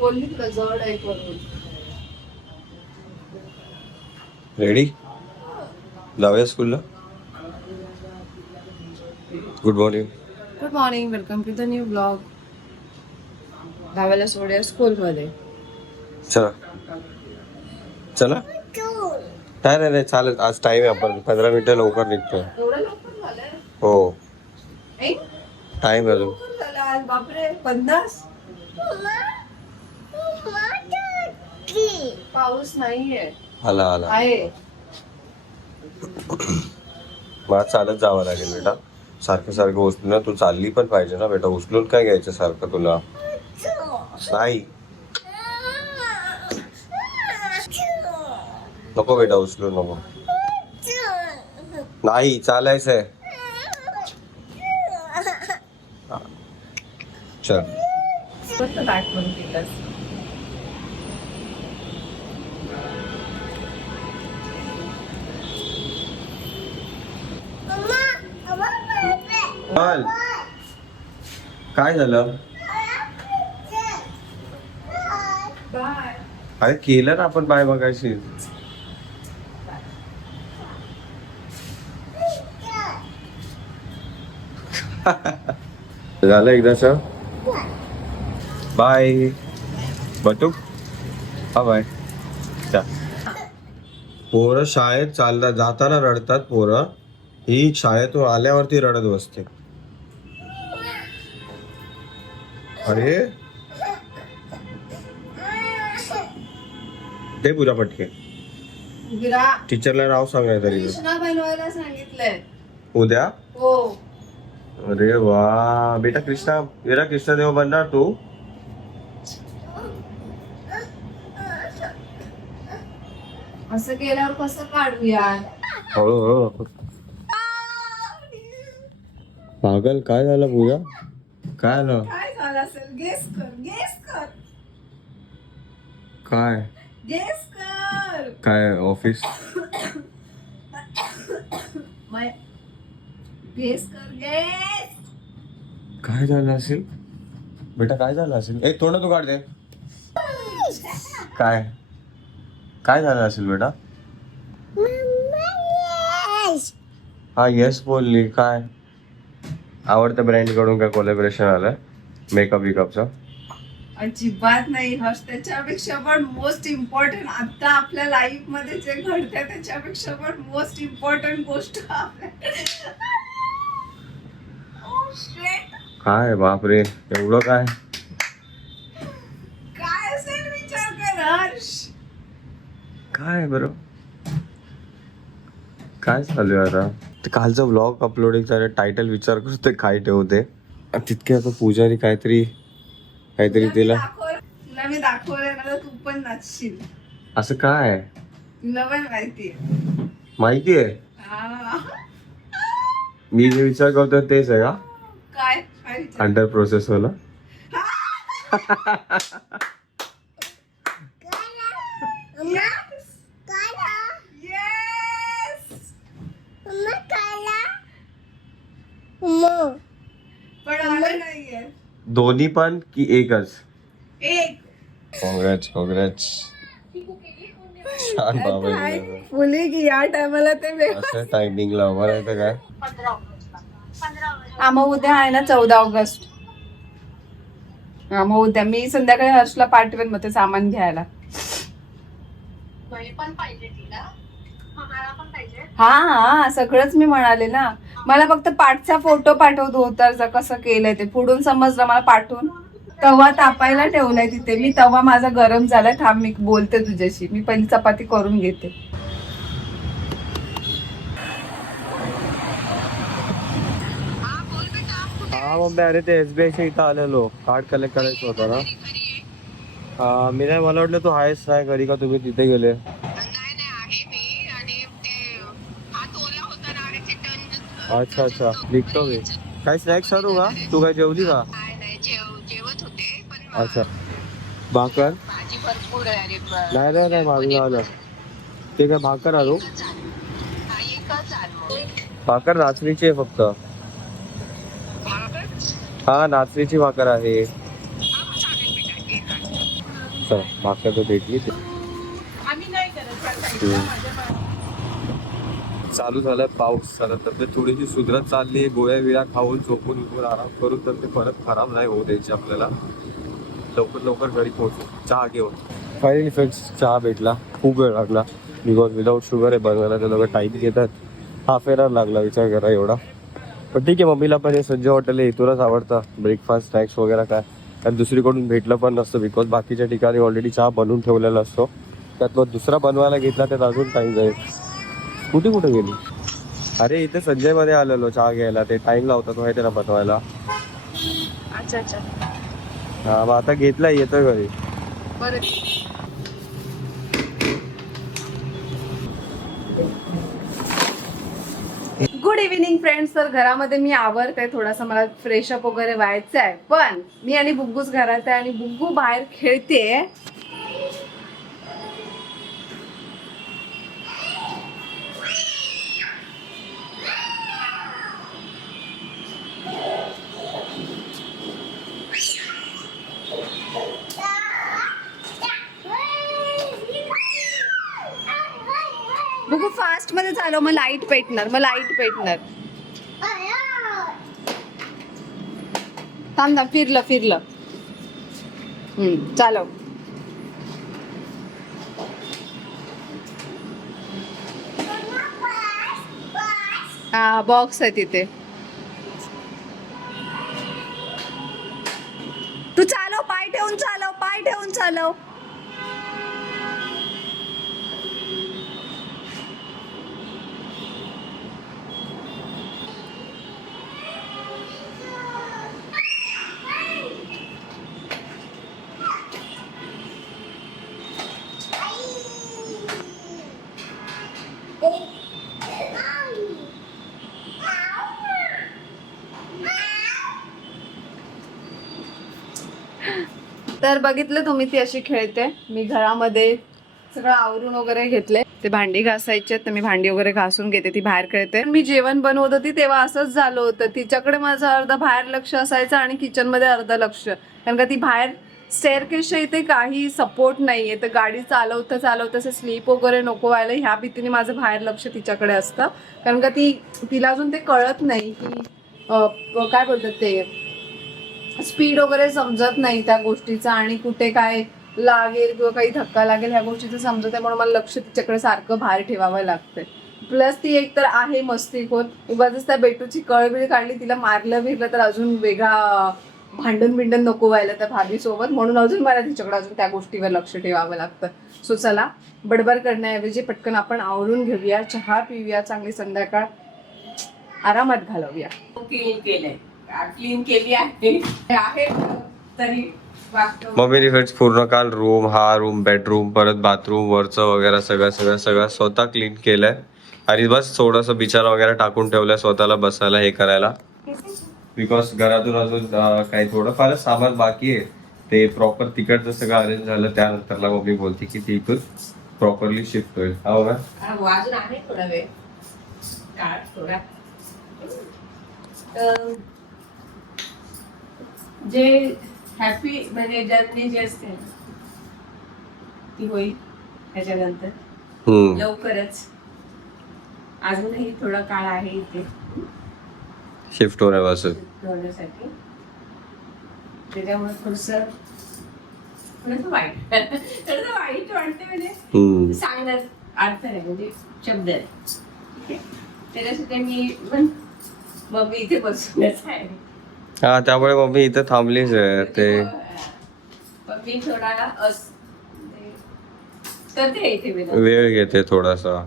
बोलली तुला जड आहे करून. रेडी जाऊया स्कूलला good morning good morning welcome to the new blog भावाला सोडूया स्कूलमध्ये चला. चला. नाही नाही नाही चालेल. आज टाइम आहे आपण. पंधरा मिनिटं लवकर निघतोय. एवढं लवकर झालंय? हो. टाइम आहे अजून. आज? बापरे. पन्नास? पाऊस नाहीये. आला आला. आहे. मला चालत जावं लागेल बेटा. सारखं सारखं उचलून ना तू चालली पण पाहिजे ना बेटा. उचलून काय घ्यायचं सारखं तुला? नाही. नको बेटा उचलू नको. नाही चालायचंय. चल चल. काय झालं? अरे केलं ना आपण बाय बघायची झालं एकदाच बाय. बटू. हा बाय. पोरं शाळेत चालला जाताना रडतात पोरं. ही शाळेतून आल्यावरती रडत बसते. अरे. दे पूजा पटके. टीचरला नाव सांगाय तरी. सांगितलंय. उद्या? हो. अरे वा. बेटा कृष्णा मेरा कृष्णा देव बनणार तू? असं केल्यावर कसं काढूया हळूहळू. पागल काय झालं पूजा? काय झालं? काय झालं असेल? गेस कर गेस कर. काय? गेस कर. काय ऑफिस गेस कर गेस काय झालं असेल? बेटा काय झालं असेल? एक थोडं तू काढ दे काय? काय झालं असेल बेटा? हा येस बोलली. काय? आवडत्या ब्रँडकडून काय कोलॅबरेशन आलंय? मेकअप विकअपचं अजिबात नाही हर्ष त्याच्यापेक्षा पण मोस्ट इम्पॉर्टंट आता आपल्या लाईफमध्ये जे घडतंय त्याच्यापेक्षा पण मोस्ट इम्पॉर्टंट गोष्ट Oh. काय बापरे एवढं काय? काय असेल विचार कर हर्ष. काय बरं? काय चालू आहे आता? ते कालचं ब्लॉग अपलोडिंग झालं टायटल विचार करते काय ठेवते. तितके आता पूजारी काहीतरी काहीतरी तुला मी दाखवलं तू पण नाचशील. असं काय? माहितीये माहिती आहे. मी जे विचार करतोय तेच आहे का? काय अंडर प्रोसेस वाला Yes. Yes. पण आलं नाहीये दोन्ही पण की एकच? एक. काँग्रॅच काँग्रॅच छान बाबा फुले की या टायमाला ते वेग- असं टायमिंगला आहे तर काय? हा मग उद्या आहे ना चौदा ऑगस्ट. हा मग उद्या मी संध्याकाळी हर्षला पाठवेन मग ते सामान घ्यायला. हा हा सगळंच मी म्हणाले ना. मला फक्त पाठचा फोटो पाठव धोतरचा कसं केलंय ते. पुढून समजलं मला पाठवून. तवा तापायला ठेवलाय तिथे. मी तवा माझा गरम झालाय थांब मी बोलते तुझ्याशी. मी पहिली चपाती करून घेते. हा मग अरे ते एस बी आयच्या इथं आलेलो. कार्ड कलेक्ट करायचं होतं ना. हा मी नाही मला वाटलं तू आहेस नाही घरी का तुम्ही तिथे गेले? अच्छा अच्छा. निघतो मी. काय स्नॅक्स आणू का? तू काय जेवली का? अच्छा. भाकर? नाही नाही नाही माझं झालं ते काय भाकर आणू? भाकर नाचणीची आहे फक्त. हा नाचणीची भाकर आहे. चला भाकर तर भेटली. ते चालू झालं पाऊस झाला तब्येत थोडीशी सुधरत चालली गोळ्या विळ्या खाऊन झोपून उठून आराम करून तर ते परत खराब नाही होऊ द्यायचे आपल्याला. लवकर लवकर घरी पोहोचू. चहा घेऊन. फायनली फ्रेंड्स चहा भेटला. खूप वेळ लागला. बिकॉज विदाऊट शुगर आहे बनवायला ते लोक टाईम घेतात. हाफ एन लागला विचार करा एवढा. पण ठीक आहे मम्मीला पण हे संजय हॉटेल आहे इथूनच आवडतं. ब्रेकफास्ट स्नॅक्स वगैरे काय. आणि दुसरीकडून भेटलं पण नसतं बिकॉज बाकीच्या ठिकाणी ऑलरेडी चहा बनवून ठेवलेला असतो. त्यात मग दुसरा बनवायला घेतला त्यात अजून टाईम जाईल. कुठे कुठे गेली? अरे इथे संजयमध्ये आलेलो चहा घ्यायला. ते टाइम लावतात माहिती ना बनवायला. अच्छा अच्छा. हा मग आता घेतला येतोय घरी. बरं. गुड इव्हिनिंग फ्रेंड्स तर घरामध्ये मी आवरते. थोडासा मला फ्रेश अप वगैरे व्हायचं आहे पण मी आणि बुग्गूच घरात आहे आणि बुग्गू बाहेर खेळते बुग्गू आलो मग लाइट पेटणार मग लाइट पेटणार. थांब थांब फिरलं फिरलं. हम्म चालव. हा बॉक्स आहे तिथे तू चालव पाय ठेवून चालव पाय ठेवून चालव तर बघितलं तुम्ही ती अशी खेळते. मी घरामध्ये सगळं आवरून वगैरे घेतले. ते भांडी घासायचे तर मी भांडी वगैरे घासून घेते ती बाहेर खेळते. मी जेवण बनवत होती तेव्हा असंच झालं होतं. तिच्याकडे माझं अर्धा बाहेर लक्ष असायचं आणि किचनमध्ये अर्धा अर्ध लक्ष. कारण का ती बाहेर स्टेअरकेसच्या इथे काही सपोर्ट नाहीये. तर गाडी चालवता चालवता असं स्लीप वगैरे नको व्हायला ह्या भीतीने माझं बाहेर लक्ष तिच्याकडे असतं. कारण का ती तिला अजून ते कळत नाही की काय बोलतात ते? स्पीड वगैरे समजत नाही त्या गोष्टीचा आणि कुठे काय लागेल किंवा काही धक्का लागेल ह्या गोष्टीचं समजत आहे म्हणून मला लक्ष तिच्याकडे सारखं बाहेर ठेवावं लागतंय. प्लस ती एक तर आहे मस्तीखोर उगाच त्या बेटूची कळबिळ काढली तिला मारलं बिरलं तर अजून वेगळा भांडण बिंडण नको व्हायला त्या भाभीसोबत. म्हणून अजून मला तिच्याकडे अजून त्या गोष्टीवर लक्ष ठेवावं लागतं. सो चला बडबड करण्याऐवजी पटकन आपण आवरून घेऊया चहा पिऊया चांगली संध्याकाळ. आरामात घालवूया. केलंय. क्लीन केली आहे. आहे तरी वागतो मम्मीने फ्रेंड्स पूर्ण काल रूम हा रूम बेडरूम परत बाथरूम वरचं वगैरे सगळं सगळं सगळं स्वतः क्लीन केलंय. आणि बस थोडंसं बिछाना वगैरे टाकून ठेवलंय स्वतःला बसायला हे करायला. बिकॉज घरातून अजून काही थोडंफारच सामान बाकी आहे. ते प्रॉपर तिकडचं सगळं अरेंज झालं त्यानंतरला मम्मी बोलते की ती इथून प्रॉपरली शिफ्ट होईल. हो का हा, अजून आहे थोडा वेळ काळ थोडा तर जे हॅपी म्हणजे जर्नी जी असते ना, ती होईल त्याच्यानंतर लवकरच. अजूनही थोडा काळ आहे इथे. शिफ्ट होण्यापासून होण्यासाठी. त्याच्यामुळे थोडस थोडस वाईट. थोडस वाईट वाटते म्हणजे सांगण्यात अर्थ आहे म्हणजे शब्द आहे? त्याच्यासाठी मी पण मग मी इथे बसूनच आहे. हा त्यामुळे मम्मी इथं थांबलीच आहे ते पण मी थोडा अस करते इथे मी वेळ घेते थोडासा.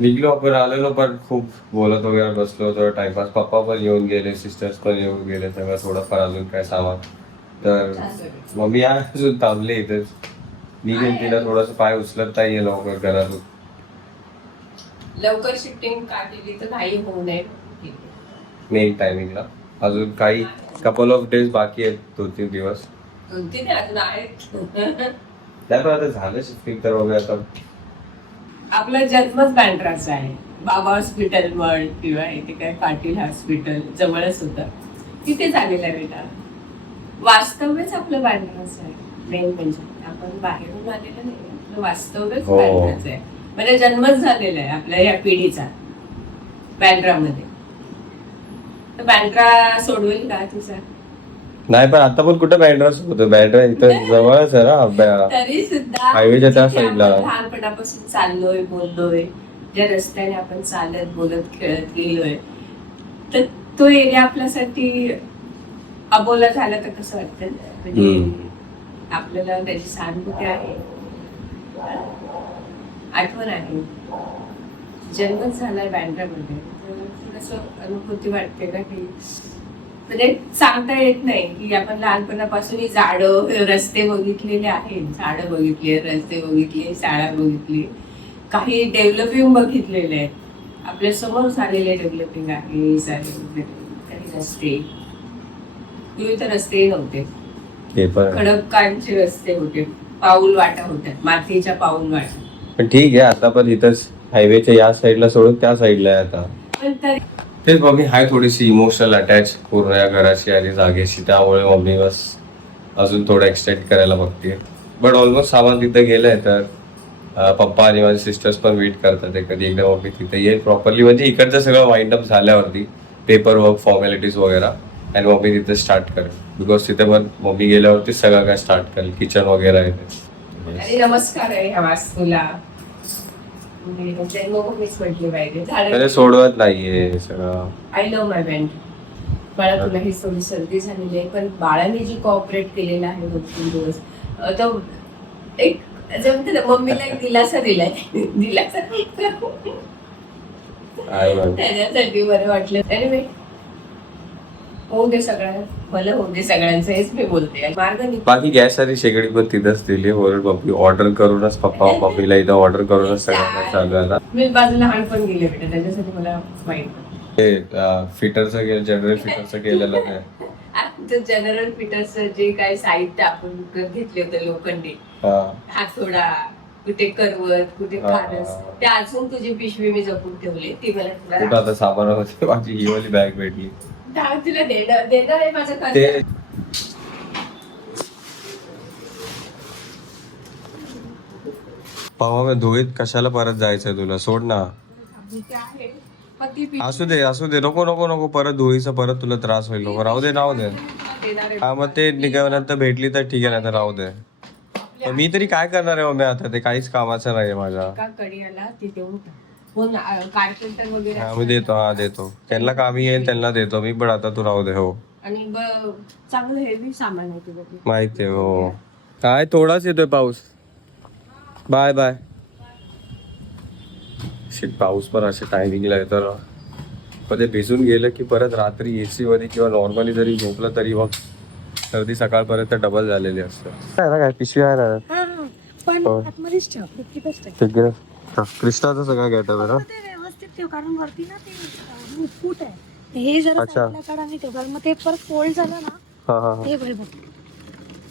निघलो आपण आलेलो पण खूप बोलत वगैरे बसलो थोडा टाइमपास. पप्पा पण येऊन गेले सिस्टर्स पण येऊन गेले सगळं थोडंफार अजून काय सामान. तर मम्मी आहे अजून थांबले इथे मी घेऊन तिला थोडस पाय उचलत नाहीये लवकर घरातून. लवकर शिफ्टिंग काढलेली तर नाही होऊ नये. मेन टायमिंगला अजून काही कपल ऑफ डेज बाकी आहेत दोन तीन दिवस. दोन तीन अजून आहेत नाही पण आता झालं शिफ्टिंग तर वगैरे आता. आपला जन्मच बँड्राचा आहे. बाबा हॉस्पिटल म्हण किंवा इथे काय पाटील हॉस्पिटल जवळच होतं. तिथे झालेला बेटा वास्तव्यच आपलं बँड्राचं आहे. मेन म्हणजे आपण बाहेरून आलेलं नाही. आपलं वास्तव्यच हो. बँड्राचं आहे. म्हणजे जन्मच झालेला आहे आपल्या या पिढीचा. बँड्रामध्ये तर बँड्रा सोडवेल का तुझा? नाही पण आता पण कुठं बँड्रा होतं बँड्रा इथं जवळच आहे ना तरी सुद्धा हायवेच्या त्या साईडला. लहानपणापासून चाललोय बोललोय. ज्या रस्त्याने आपण चालत बोलत खेळत गेलोय. तर तो एरिया आपल्यासाठी अबोला झाला तर कसं वाटतं? म्हणजे. आपल्याला त्याची सहानुभूती आहे. आठवण आहे. जन्मच झालाय बँड्रामध्ये. थोडंसं अनुभूती वाटते का की म्हणजे सांगता येत नाही की आपण लहानपणापासून ही झाडं रस्ते बघितलेले आहेत. झाडं बघितली रस्ते बघितले शाळा बघितली. काही डेव्हलपिंग बघितलेले आहेत. आपल्यासमोर झालेले डेव्हलपिंग आहे सारे काही रस्ते. तर रस्ते नव्हते. खडकांचे रस्ते होते. पाऊल वाटा होत्या. मातीच्या पाऊल वाटा. पण ठीक आहे आता पण इथंच हायवेच्या या साईडला सोडून त्या साईडला आहे आता. पण तरी तेच मम्मी हाय थोडीशी इमोशनल अटॅच पूर्ण या घराची आणि जागेशी त्यामुळे मम्मी बस अजून थोडं एक्सटेंड करायला बघते बट ऑलमोस्ट सामान तिथं गेलंय तर अं, पप्पा आणि माझे सिस्टर्स पण वेट करतात आहे कधी एकदा मम्मी तिथे येईल प्रॉपरली म्हणजे इकडचं सगळं वाइंड अप झाल्यावरती पेपर वर्क फॉर्मॅलिटीज वगैरे आणि मम्मी तिथे स्टार्ट करेल. बिकॉज तिथे पण मम्मी गेल्यावरती सगळं काय स्टार्ट करेल. किचन वगैरे आहे ते. आणि नमस्कार आहे ह्या वास्तूला. जन्मभूमीच म्हटली पाहिजे. झाडं सोडवत नाहीये सगळं. आय लव्ह माय बँड मला तुला ही. थोडी सर्दी झालेली आहे पण बाळाने जी कॉपरेट केलेलं आहे दोन तीन दिवस अं, तो एक म्हणते ना मम्मीला एक दिलासा दिलाय. दिलासा मॅम. त्याच्यासाठी बरं वाटलं. Anyway, होऊ दे सगळ्या भलं होऊ दे सगळ्यांचं हेच मी बोलते. मार्ग निघ. बाकी गॅस आणि शेगडी पण तिथंच दिली. वरून मम्मी ऑर्डर करूनच पप्पा मम्मीला इथं ऑर्डर करूनच सगळ्यांना चालू आहे ना मी बाजूला लहान पण गेले बेटा त्याच्यासाठी मला माहिती ते फिटरचं केलं जनरल फिटरचं केलेलं नाही. जनरल फिटरचं जे काही साहित्य आपण विकत घेतले होते लोखंडी हा. हातोडा कुठे करवत कुठे हा, फारस हा. ते अजून तुझी पिशवी मी जपून ठेवली. ती मला कुठं तुला आता सामानामध्ये माझी ही वाली बॅग भेटली. तुला देणार देणार आहे पावा मी धुळीत कशाला परत जायचंय तुला? सोड ना. ते आहे. मग ती पिशवी असू दे असू दे. नको नको नको. परत धुळीचा परत तुला त्रास होईल. नको. राहू दे राहू दे. तुला देणार आहे हा मग ते निघाल्यानंतर भेटली तर ठीक आहे नाही तर राहू दे. पण मी तरी काय करणार आहे मम्मी आता? ते काहीच कामाचं नाही माझ्या. का कडियाला ती देऊन टाक. हो ना कार्पेंटर वगैरे हा मी देतो हा देतो. त्यांना कामी येईल त्यांना देतो मी पण आता तू राहू दे हो. आणि ब- चांगलं हेवी सामान आहे तुझं. माहिती आहे हो. काय थोडाच येतोय पाऊस. Bye bye. शिट पाऊस पण अशा टायमिंगला येतो ना पण ते भिजून गेलं की परत रात्री एसी मध्ये किंवा नॉर्मली जरी झोपलं तरी मग सर्दी सकाळपर्यंत डबल झालेली असते. काय ना काय पिशवी आहे ना? पण हो. आतमध्येच ठेव आहे. हा, कृष्णाचं सगळं गेटअप आहे ना? ते व्यवस्थित ठेव कारण वरती ना ते फूट आहे. हे जरा अच्छा. साईडला काढ आणि ठेव कारण मग ते परत फोल्ड झालं ना हा हा ते बघ बघ.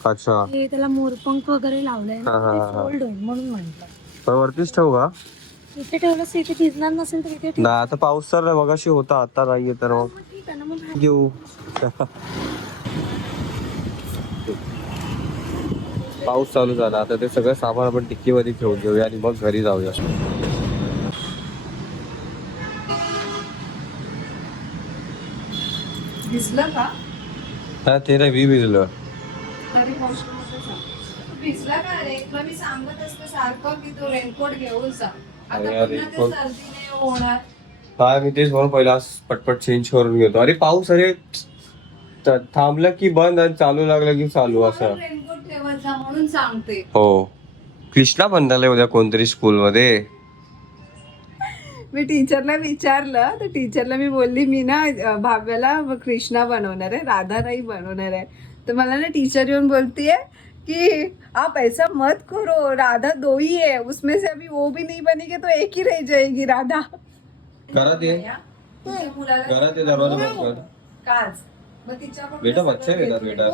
अच्छा. हे त्याला मोरपंख वगैरे लावलंय हा, हा, ना हा. ते फोल्ड होईल म्हणून म्हटलं. पण वरतीच ठेवू का? इथे ठेवलंस तर इथे भिजणार नसेल तर इथे ठेव. नाही आता पाऊस तर मगाशी होता आता नाहीये तर मग मग ठीक आहे ना मग. घेऊ. पाऊस चालू झाला आता ते सगळं सामान आपण टिक्कीमध्ये ठेवून घेऊया आणि मग घरी जाऊया. का? हा ते नाही मी भिजलो. तरी का? रे? मी सांगत असते सारखं की तू रेनकोट घेऊन जा. आता अरे, पुन्हा ते रेनकोट. सर्दी नाही होणार. हा मी तेच म्हणून पहिला पटपट चेंज करून घेतो. अरे पाऊस अरे थांबलं की बंद आणि चालू लागलं की चालू असं. रेनकोट जा म्हणून सांगते. हो. कृष्णा झालंय उद्या कोणतरी स्कूलमध्ये. मी टीचरला विचारलं तर टीचरला मी बोलली मी ना भाव्याला कृष्णा बनवणार आहे राधा नाही बनवणार आहे. तर मला ना टीचर येऊन बोलतीये कि आप ऐसा मत करो राधा दो ही है उसमें से अभी वो भी नहीं बनेगी तो एक ही रह जाएगी राधा. करा मुलाला करा ते दरवाजा बंद कर. काच मग तिच्याकडून बेटा बच्चे घेतलं. बेटा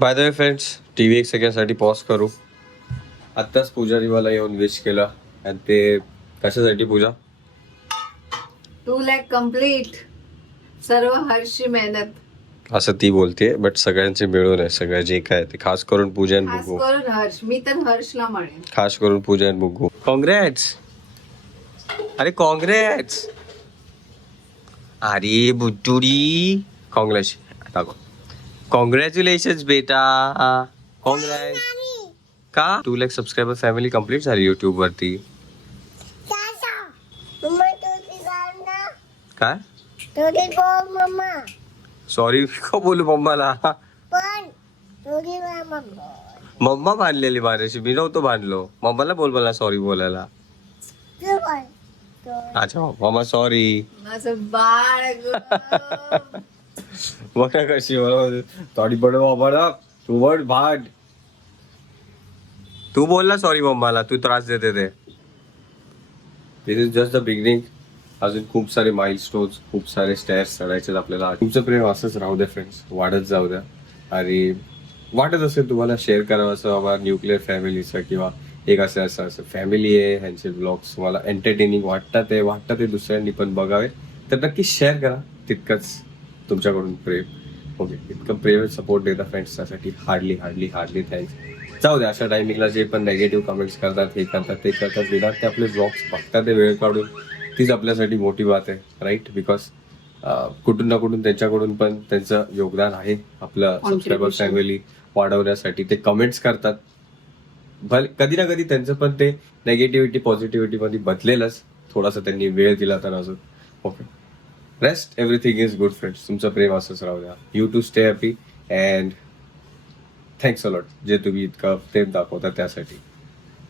by the way friends T V एक सेकंडसाठी पॉज करू. आत्ताच पुजारी मला येऊन विश केला. आणि ते कशासाठी पूजा? टू लॅक कंप्लीट सर्व हर्षी मेहनत. असं ती बोलते बट सगळ्यांचे मिळून आहे सगळं जे काय ते. खास करून पूजा आणि खास बुगू करून हर्ष. मी तर हर्षला म्हणेन. खास करून पूजा आणि बुगू काँग्रेट्स अरे काँग्रेट्स अरे बुटुडी काँग्रेस दाखव कॉंग्रॅच्युलेशन बेटा। कॉंग्रॅच का two lakh subscriber family complete झाली युट्यूब वरती काय थोडी बोल मम्मा। सॉरी का बोलू मम्माला मम्मा। मम्मा बांधलेली माझ्याशी मी नव्हतो बांधलो मम्माला बोल मला सॉरी बोलायला अच्छा मम्मा सॉरी माझं बाळ. बघा कशी मला थोडी पड बाबा तू वड भाट तू बोल ना सॉरी मम्माला तू त्रास देते ते. This is just the beginning अजून खूप सारे माइल स्टोन्स खूप सारे स्टेअर्स चढायचे आपल्याला. तुमचं प्रेम असंच राहू द्या फ्रेंड्स वाढत जाऊ द्या. आणि वाटत असेल तुम्हाला शेअर करावं असं बाबा न्यूक्लिअर फॅमिलीचं किंवा एक असं असं असं फॅमिली आहे. ह्यांचे ब्लॉग्स तुम्हाला एंटरटेनिंग वाटतात ते वाटतं ते दुसऱ्यांनी पण बघावे. तर नक्की शेअर करा. तितकंच. तुमच्याकडून प्रेम. ओके इतकं प्रेम सपोर्ट देता फ्रेंड्स त्यासाठी. हार्डली हार्डली हार्डली थँक्स जाऊ द्या अशा टायमिंगला जे पण नेगेटिव्ह कमेंट्स करतात हे करतात ते करतात विदात ते आपले ब्लॉग्स बघतात ते वेळ काढून. तीच आपल्यासाठी मोठी बात आहे राईट बिकॉज कुठून ना कुठून त्यांच्याकडून पण त्यांचं योगदान आहे. आपलं सबस्क्रायबर फॅमिली वाढवण्यासाठी ते कमेंट्स करतात. भले कधी ना कधी त्यांचं पण ते नेगेटिव्हिटी पॉझिटिव्हिटी मध्ये बदलेलच. थोडासा त्यांनी वेळ दिला तर अजून. Okay rest everything is good friends तुमचं प्रेम असंच राहू द्या. You too stay happy and thanks a lot जे तुम्ही इतकं प्रेम दाखवता त्यासाठी.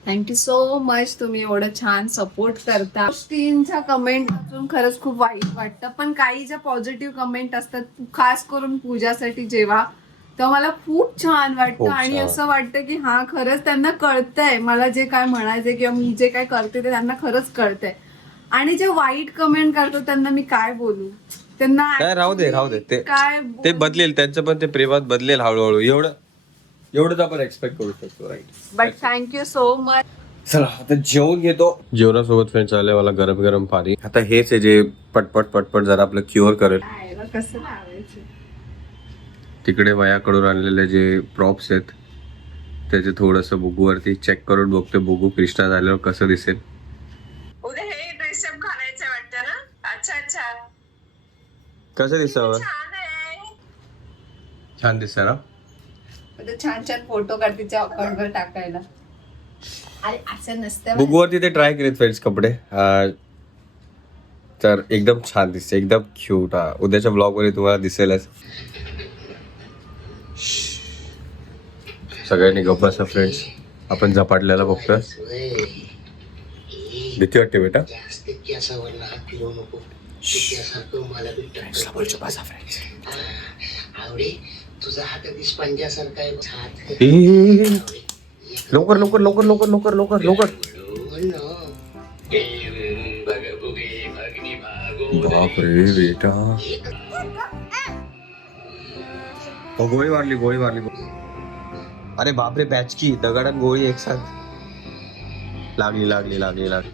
थँक्यू सो मच तुम्ही एवढं छान सपोर्ट करता. गोष्टींच्या कमेंट वाचून खरंच खूप वाईट वाटतं. पण काही ज्या पॉझिटिव्ह कमेंट असतात खास करून पूजासाठी जेव्हा तेव्हा मला खूप छान वाटतं. खूप आणि छान. असं वाटतं की हा खरंच त्यांना कळतंय. मला जे काय म्हणायचंय किंवा मी जे काय करते ते त्यांना खरंच कळतंय. आणि जे वाईट कमेंट करतो त्यांना मी काय बोलू? त्यांना काय राहू दे राहू दे. ते काय ते? बदलेल त्यांचं पण ते प्रेमात बदलेल हळूहळू. एवढं एवढंच आपण एक्सपेक्ट करू शकतो right but thank you so much चला आता जेवण घेतो. जेवणासोबत फ्रेंड्स आले मला गरम गरम पाणी. आता हेच आहे जे पटपट पटपट जरा आपलं क्युअर करेल. कसं लावायचं? तिकडे माझ्याकडून आणलेले जे प्रॉप्स आहेत त्याचे थोडंसं बुगूवरती चेक करून बघतो बुगू कृष्णा झाल्यावर कसं दिसेल उद्या हे ड्रेस घालायचं वाटतं ना अच्छा अच्छा कसं दिसावं? छान दिसतं ना? म्हणजे छान छान फोटो काढतीच्या अकाउंटवर टाकायला. अरे असं नसतं बुगूवरती ते ट्राय केलेत फ्रेंड्स कपडे. अं, तर एकदम छान दिसते एकदम क्यूट हा उद्याच्या ब्लॉगमध्ये तुम्हाला दिसेलच. सगळ्यांनी गप्प बसा फ्रेंड्स आपण झपाटल्याला बघतोय. भीती वाटते बेटा. जास्त केसावर हात फिरवू नको. केसारखं मला भेटायचं आवडे तुझा हात अगदी स्पंजासारखा आहे हात ए, लवकर लवकर लवकर लवकर लवकर लवकर लवकर बापरे बेटा गोळी मारली गोळी मारली. अरे बापरे बॅचकी दगडात गोळी एक साथ. लागली लागली लागली लागली.